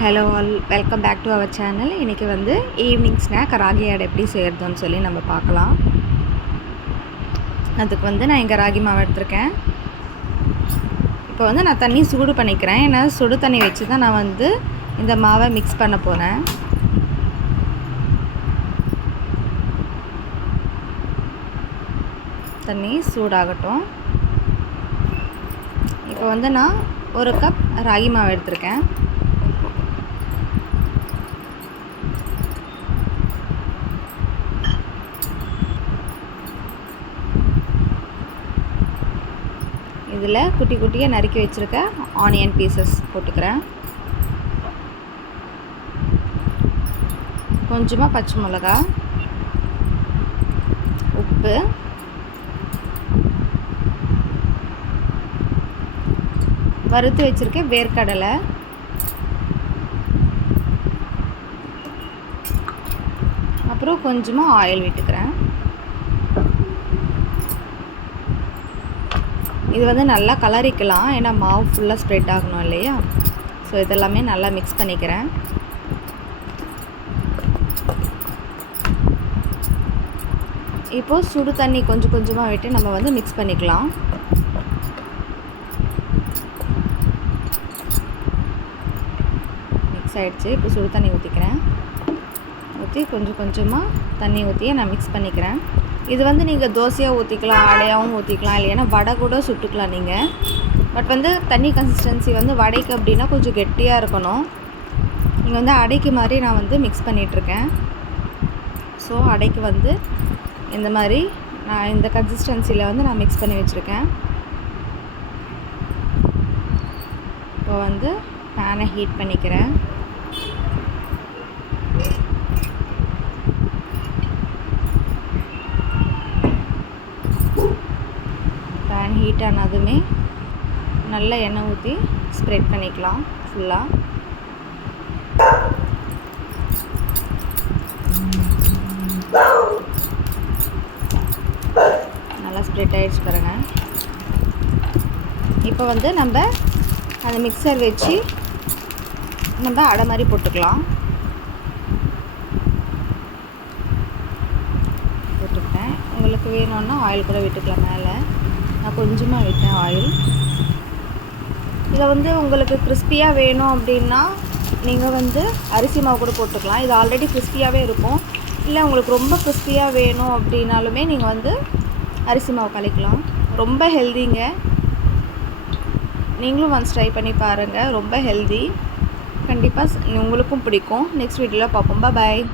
Hello all, welcome back to our channel. இன்றைக்கி வந்து evening snack ragi ஆடை எப்படி செய்கிறதுன்னு சொல்லி நம்ம பார்க்கலாம். அதுக்கு வந்து நான் இங்கே ராகி மாவு எடுத்திருக்கேன். இப்போ வந்து நான் தண்ணி சூடு பண்ணிக்கிறேன். ஏன்னா சுடு தண்ணி வச்சு தான் நான் வந்து இந்த மாவை மிக்ஸ் பண்ண போகிறேன். தண்ணி சூடாகட்டும். இப்போ வந்து நான் 1 கப் ராகி மாவு எடுத்திருக்கேன். இதில் குட்டி குட்டியாக நறுக்கி வச்சுருக்க ஆனியன் பீசஸ் போட்டுக்கிறேன். கொஞ்சமாக பச்சை மிளகா, உப்பு, வறுத்து வச்சுருக்க வேர்க்கடலை, அப்புறம் கொஞ்சமாக ஆயில் விட்டுக்கிறேன். இது வந்து நல்லா கலரிக்கலாம், ஏன்னா மாவு ஃபுல்லாக ஸ்ப்ரெட் ஆகணும் இல்லையா. ஸோ இதெல்லாமே நல்லா மிக்ஸ் பண்ணிக்கிறேன். இப்போது சுடு தண்ணி கொஞ்சம் கொஞ்சமாக விட்டு நம்ம வந்து மிக்ஸ் பண்ணிக்கலாம். மிக்ஸ் ஆகிடுச்சு. இப்போ சுடு தண்ணி ஊற்றிக்கிறேன். ஊற்றி கொஞ்சம் கொஞ்சமாக தண்ணி ஊற்றியே நான் மிக்ஸ் பண்ணிக்கிறேன். இது வந்து நீங்கள் தோசையாக ஊற்றிக்கலாம், அடையாகவும் ஊற்றிக்கலாம், இல்லைன்னா வடை கூட சுட்டுக்கலாம் நீங்கள். பட் வந்து தண்ணி கன்சிஸ்டன்சி வந்து வடைக்கு அப்படின்னா கொஞ்சம் கெட்டியாக இருக்கணும். நீங்கள் வந்து அடைக்கு மாதிரி நான் வந்து மிக்ஸ் பண்ணிகிட்ருக்கேன். ஸோ அடைக்கு வந்து இந்த மாதிரி நான் இந்த கன்சிஸ்டன்சியில் வந்து நான் மிக்ஸ் பண்ணி வச்சுருக்கேன். இப்போ வந்து பேனை ஹீட் பண்ணிக்கிறேன். பேன் ஹீட் ஆனதுமே நல்ல எண்ணெய் ஊற்றி ஸ்ப்ரெட் பண்ணிக்கலாம் ஃபுல்லாக. நல்லா ஸ்ப்ரெட் ஆகிடுச்சு பாருங்கள். இப்போ வந்து நம்ம அந்த மிக்சர் வச்சு நம்ம அடை மாதிரி போட்டுக்கலாம். போட்டுக்கிட்டேன். உங்களுக்கு வேணும்னா ஆயில் கூட விட்டுக்கலாம். மேலே நான் கொஞ்சமாக விட்டேன் ஆயில். இதில் வந்து உங்களுக்கு கிறிஸ்பியாக வேணும் அப்படின்னா நீங்கள் வந்து அரிசி மாவு கூட போட்டுக்கலாம். இது ஆல்ரெடி கிறிஸ்பியாகவே இருக்கும். இல்லை உங்களுக்கு ரொம்ப கிறிஸ்பியாக வேணும் அப்படின்னாலுமே நீங்கள் வந்து அரிசி மாவு கலக்கலாம். ரொம்ப ஹெல்திங்க. நீங்களும் ஒன்ஸ் ட்ரை பண்ணி பாருங்கள். ரொம்ப ஹெல்தி. கண்டிப்பாக உங்களுக்கும் பிடிக்கும். நெக்ஸ்ட் வீடியோவில் பார்ப்போம். பாய்.